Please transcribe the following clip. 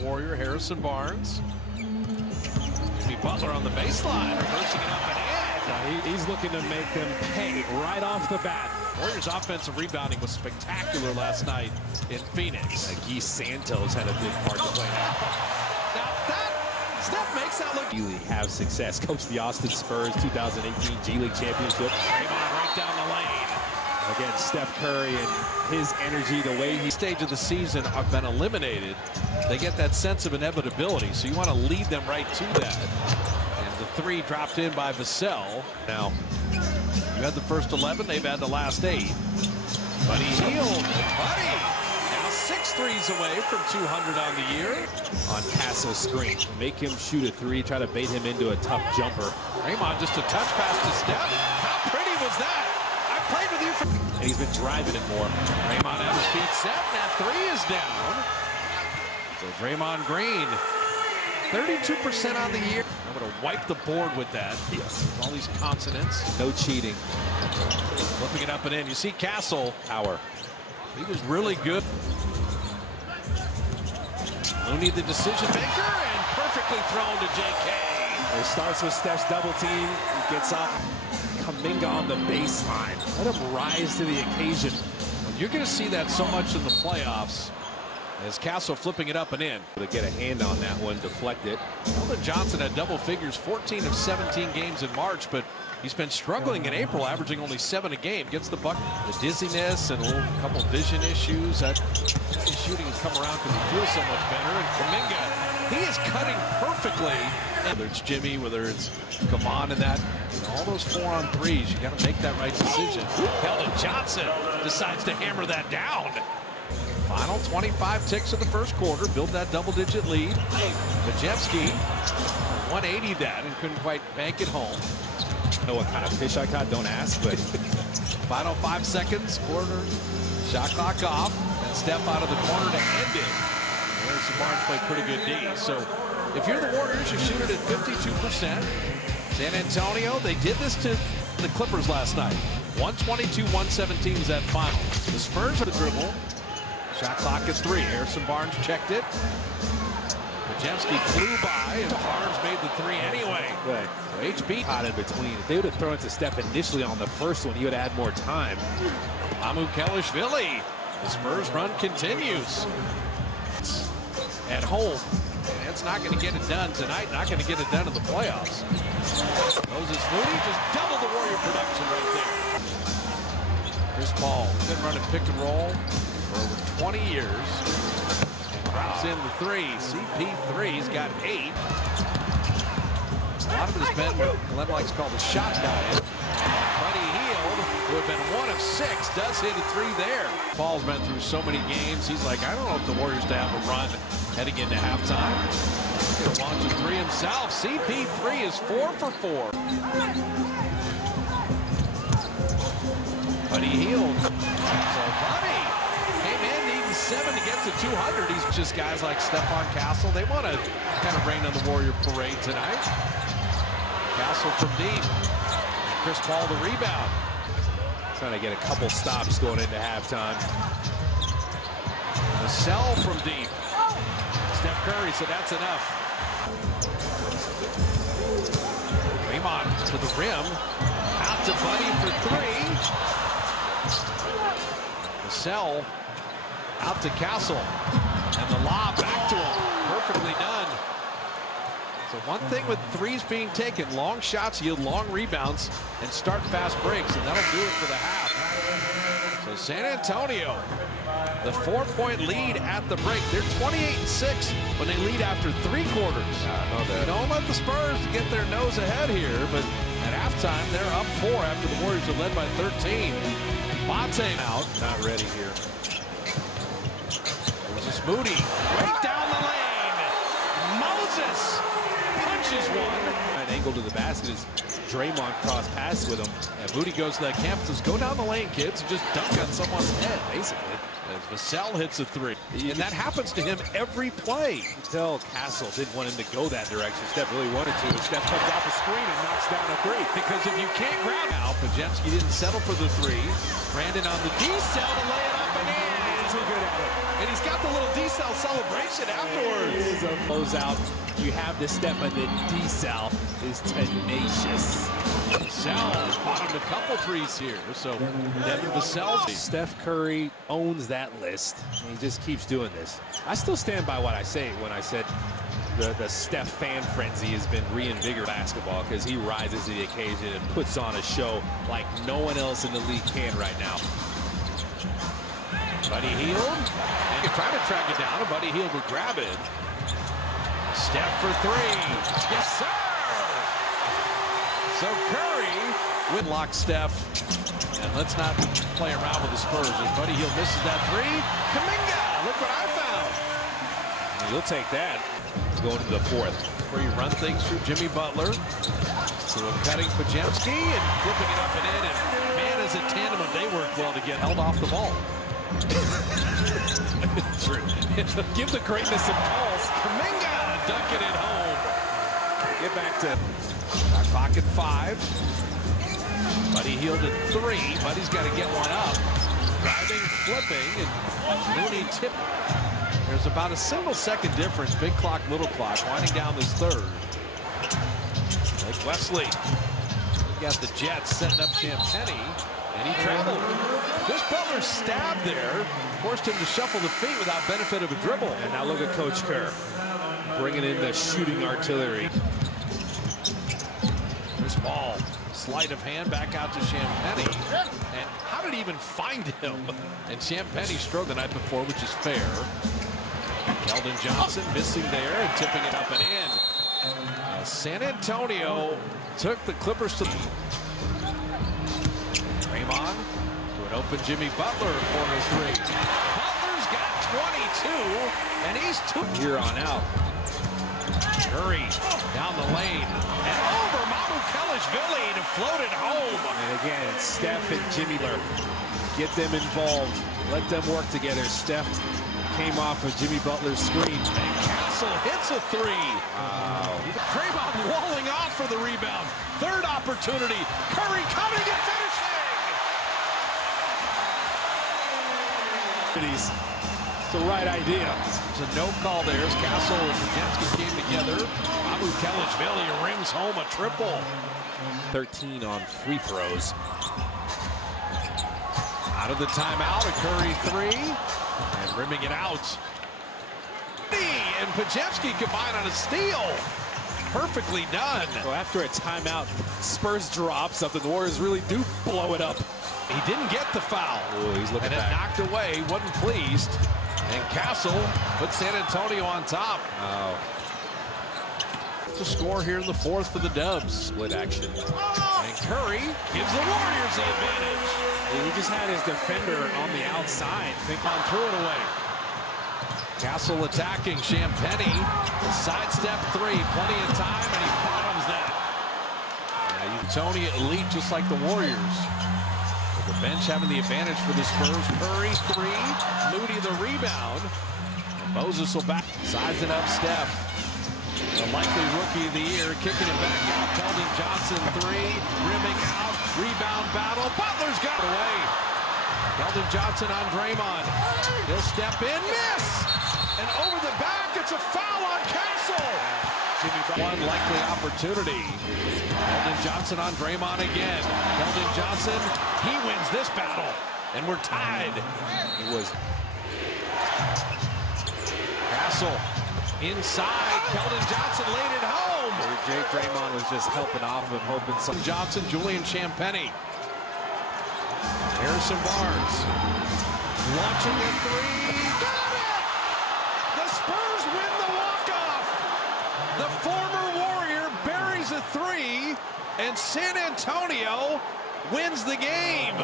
Warrior Harrison Barnes. Jimmy Butler on the baseline, reversing it up and in. He's looking to make them pay right off the bat. Warriors offensive rebounding was spectacular last night in Phoenix. Guy Santos had a big part to play now. Now that Steph makes that look. Really have success. Coached the Austin Spurs 2018 G League Championship. Draymond right down the lane. Again, Steph Curry and his energy, the way he stage of the season have been eliminated. They get that sense of inevitability, so you want to lead them right to that. And the three dropped in by Vassell. Now, you had the first 11, they've had the last 8. Buddy Hield. Buddy! Now 6 threes away from 200 on the year. On Castle's screen. Make him shoot a 3, try to bait him into a tough jumper. Draymond just a touch pass to Steph. How pretty was that? I played with you for... And he's been driving it more. Draymond has his feet set, and that 3 is down. So Draymond Green, 32% on the year. I'm going to wipe the board with that. Yes. All these consonants. No cheating. Flipping it up and in. You see Castle. Power. He was really good. Looney the decision maker, and perfectly thrown to JK. It starts with Steph's double team. He gets off Kuminga on the baseline. Let him rise to the occasion. You're going to see that so much in the playoffs. As Castle flipping it up and in. To get a hand on that one, deflect it. Keldon Johnson had double figures, 14 of 17 games in March, but he's been struggling in April, averaging only 7 a game. Gets the buck, the dizziness and a couple vision issues. That his shooting has come around because he feels so much better. And Kuminga, he is cutting perfectly. Whether it's Jimmy, whether it's Kaman and that, all those 4-on-3s, you got to make that right decision. Keldon Johnson decides to hammer that down. Final 25 ticks of the first quarter. Build that double-digit lead. Majewski 180 that and couldn't quite bank it home. I know what kind of fish I caught, don't ask, but final 5 seconds, quarter, shot clock off, and Steph out of the corner to end it. Harrison Barnes played pretty good D. So if you're the Warriors, you shoot it at 52%. San Antonio, they did this to the Clippers last night. 122-117 was that final. The Spurs are the dribble. Shot clock is 3. Harrison Barnes checked it. Majewski flew by, and Barnes made the 3 anyway. Right. So HB caught in between. If they would have thrown it to Steph initially on the first one, he would have had more time. Amu Kelishvili. The Spurs run continues. At home. And it's not going to get it done tonight. Not going to get it done in the playoffs. Moses Moody just doubled the Warrior production right there. Chris Paul been running pick and roll for over 20 years. Drops in the 3. CP3's got 8. A lot of it has been what Glenn likes to call the shot diet. Buddy Hield, who had been 1 of 6, does hit a 3 there. Paul's been through so many games. He's like, I don't know if the Warriors to have a run heading into halftime. He's going to launch a 3 himself. CP3 is 4 for 4. Buddy Hield. So Buddy came in needing 7 to get to 200. He's just guys like Stephon Castle. They want to kind of rain on the Warrior parade tonight. Castle from deep. Chris Paul the rebound. Trying to get a couple stops going into halftime. The sell from deep. Steph Curry said that's enough. Draymond to the rim. Out to Buddy for 3. The sell out to Castle. And the lob back to him. Perfectly done. So one thing with 3s being taken, long shots yield long rebounds and start fast breaks, and that'll do it for the half. So San Antonio, the 4-point lead at the break. They're 28-6 when they lead after 3 quarters. Don't let the Spurs get their nose ahead here, but at halftime, they're up 4 after the Warriors are led by 13. Monte out. Not ready here. Moses Moody right down the lane. Moses punches launches one. An angle to the basket is Draymond cross pass with him. And Moody goes to that camp, says, go down the lane, kids, and just dunk on someone's head, basically. As Vassell hits a three. And that happens to him every play. You can tell Castle didn't want him to go that direction. Steph really wanted to. Steph comes off the screen and knocks down a three. Because if you can't grab out, Pajemski didn't settle for the three. Brandon on the D-cell to lay it up and in. He's too good at it. And he's got the little D-cell celebration afterwards. It is a closeout. You have the step, and the D-cell is tenacious. Vassell bottomed a couple threes here. So Devin Vassell. Steph Curry owns that list. He just keeps doing this. I still stand by what I say when I said the Steph fan frenzy has been reinvigorated basketball, because he rises to the occasion and puts on a show like no one else in the league can right now. Buddy Hield. And you try to track it down, and Buddy Hield will grab it. Steph for three. Yes, sir! So Curry would lock Steph. And let's not play around with the Spurs. As Buddy Hield misses that three. Kuminga, look what I found. And you'll take that going to the fourth. Where you run things through Jimmy Butler. So a cutting Pajemski and flipping it up and in. And man, as a tandem, they work well to get held off the ball. True. Give the greatness some balls. Kuminga dunking it home. Get back to clock at 5. Buddy Hield at 3. Buddy's got to get one up. Driving, flipping, and Mooney tip. There's about a single-second difference. Big clock, little clock. Winding down this third. Like Wesley. Got the Jets setting up Champagnie. And he traveled. This Butler stabbed there. Forced him to shuffle the feet without benefit of a dribble. And now look at Coach Kerr bringing in the shooting artillery. This ball, sleight of hand back out to Champagnie. And how did he even find him? And Champagnie strode the night before, which is fair. Keldon Johnson missing there and tipping it up and in. San Antonio took the Clippers to Draymond to an open Jimmy Butler, corner three. Butler's got 22, and he's two. Here on out. Curry down the lane and over Mamukelashvili to float it home. And again, it's Steph and Jimmy Butler. Get them involved. Let them work together. Steph came off of Jimmy Butler's screen. And Castle hits a three. Wow. Draymond walling off for the rebound. Third opportunity. Curry coming and finishing. It's the right idea. It's a no call there as Castle and Pajemski came together. Mamukelashvili rings home a triple. 13 on free throws. Out of the timeout, a Curry three. And rimming it out. And Pajemski combined on a steal. Perfectly done. So after a timeout, Spurs drop something. The Warriors really do blow it up. He didn't get the foul. Ooh, he's looking and it back. knocked away. Wasn't pleased. And Castle put San Antonio on top. Oh. To score here in the fourth for the Dubs. Split action. And Curry gives the Warriors the advantage. He just had his defender on the outside. Think on threw it away. Castle attacking Champagnie. The sidestep three. Plenty of time, and he bottoms that. Tony elite just like the Warriors. With the bench having the advantage for the Spurs. Curry three. Moody the rebound. And Moses will back. Sizing up Steph. The likely rookie of the year, kicking it back out. Keldon Johnson three. Rimming out. Rebound battle. Butler's got it away. Keldon Johnson on Draymond. He'll step in, miss! And over the back, it's a foul on Castle. One likely opportunity. Keldon Johnson on Draymond again. Keldon Johnson, he wins this battle. And we're tied. It was Castle inside. Keldon Johnson laid it home. Jay Draymond was just helping off him, hoping some. Johnson, Julian Champagnie. Harrison Barnes. Launching a three. Got it! The Spurs win the walk-off. The former Warrior buries a three, and San Antonio wins the game.